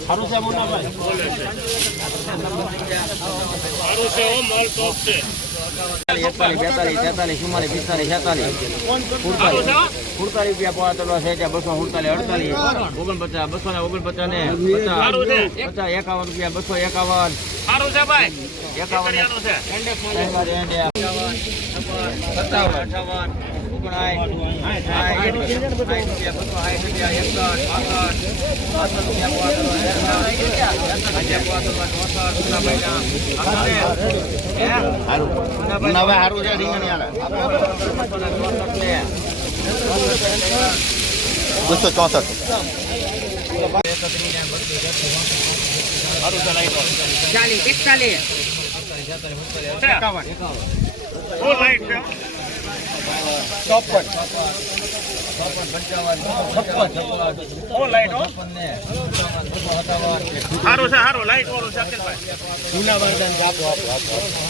સારું છે મોટાભાઈ? એકતાલીસ બેતાલીસ તેતાલીસ ચુમ્માલીસ પિસ્તાલીસ છેતાલીસ સુડતાલીસ રૂપિયા પોવા બસો સુડતાલીસ અડતાલીસ ઓગણપચાસ બસો ને ઓગણપચાસ ને પચાસ બસો એકાવન રૂપિયા બસો એકાવન સારું છે ભાઈ એકાવન ને છે સત્તાવન અઠાવન ઓગણસાઠ સાઠ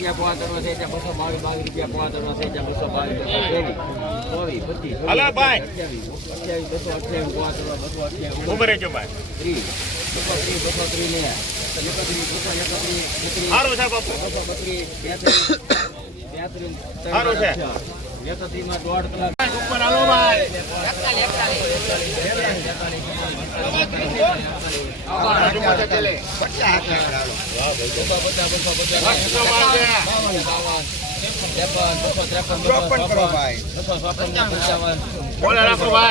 રૂપિયા રૂપિયા પોવા પોવા આલે બસો ચોસઠ ચાલીસ એકતાલીસ ફૂલ લાઈટ છે ચોપન પંચાવન છપ્પન ફૂલ લાઈટ હો છપ્પન ને. સત્તાવન સારું છે સારું લાઈટ વાળું છે. અખિલભાઈ જૂના વર્ધન આપો આપો આપો હાલો સુપર માલ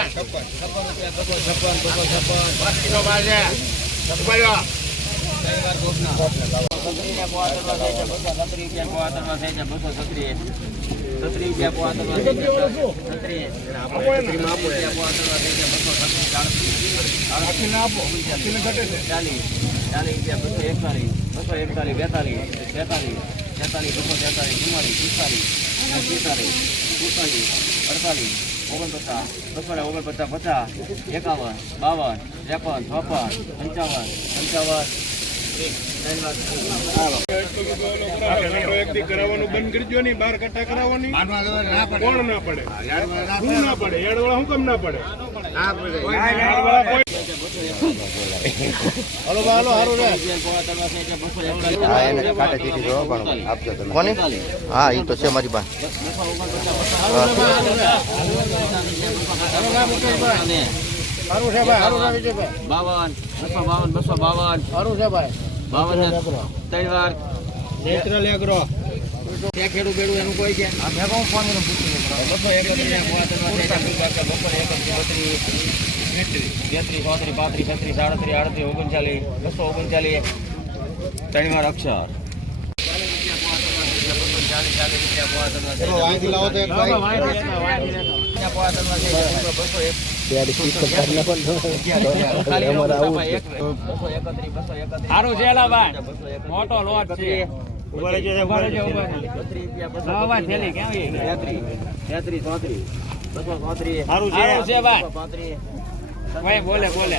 છપ્પન છપ્પન છપ્પન છપ્પન ઊભા રહેજો ભાઈ. સારું છે ભાઈ હાલો ભાઈ ઊભા રહેજો ભાઈ સારું છે બાપુ સારું છે. દોઢ કલાક ઉપર હાલો ભાઈ બસો માલ છે બોલે રાખો ભાઈ બસો માલ છે ઊભા રહ્યો. ઓગણપચાસ બસો ઓગણપચાસ પચાસ એકાવન બાવન ત્રેપન ચોપન પંચાવન પંચાવન કરાવવાનું બંધ કરી દો ને બાર કટ્ટા કરાવવાની. કોણ ના પડે? શું ના પડે? યાડવાળા શું કેમ ના પડે? યાડવાળા કોઈ હા એને કાંટે ચીઠી દો પણ આપજો તમે. કોની? હા એ તો છે મારી પાસે. સારું છે ભાઈ. સારું છે વિજયભાઈ. બાવન બસો બાવન બસો બાવન. સારું છે ભાઈ. બાવન ત્રણ વાર. નેચરલ એગ્રો ત્યાં ખેડૂત બેડું એનું કોઈ કે આ ભેગો ફોન બસો એકત્રીસ ને પાંત્રીસ, બસો એકત્રીસ, બત્રીસ, તેત્રીસ ચોત્રીસ પાંત્રીસ છત્રીસ સાડત્રીસ આડત્રીસ ઓગણચાલીસ બસો ઓગણચાલીસ. ત્રણ વાર અક્ષર અહીંથી લાવો તો એક ભાઈ સારું છે ભાઈ મોટો લોટ છે ઊભા રહેજો ઊભા રહેજો તેત્રીસ ચોત્રીસ બસો ચોત્રીસ. સારું છે. ભાઈ બોલે બોલે.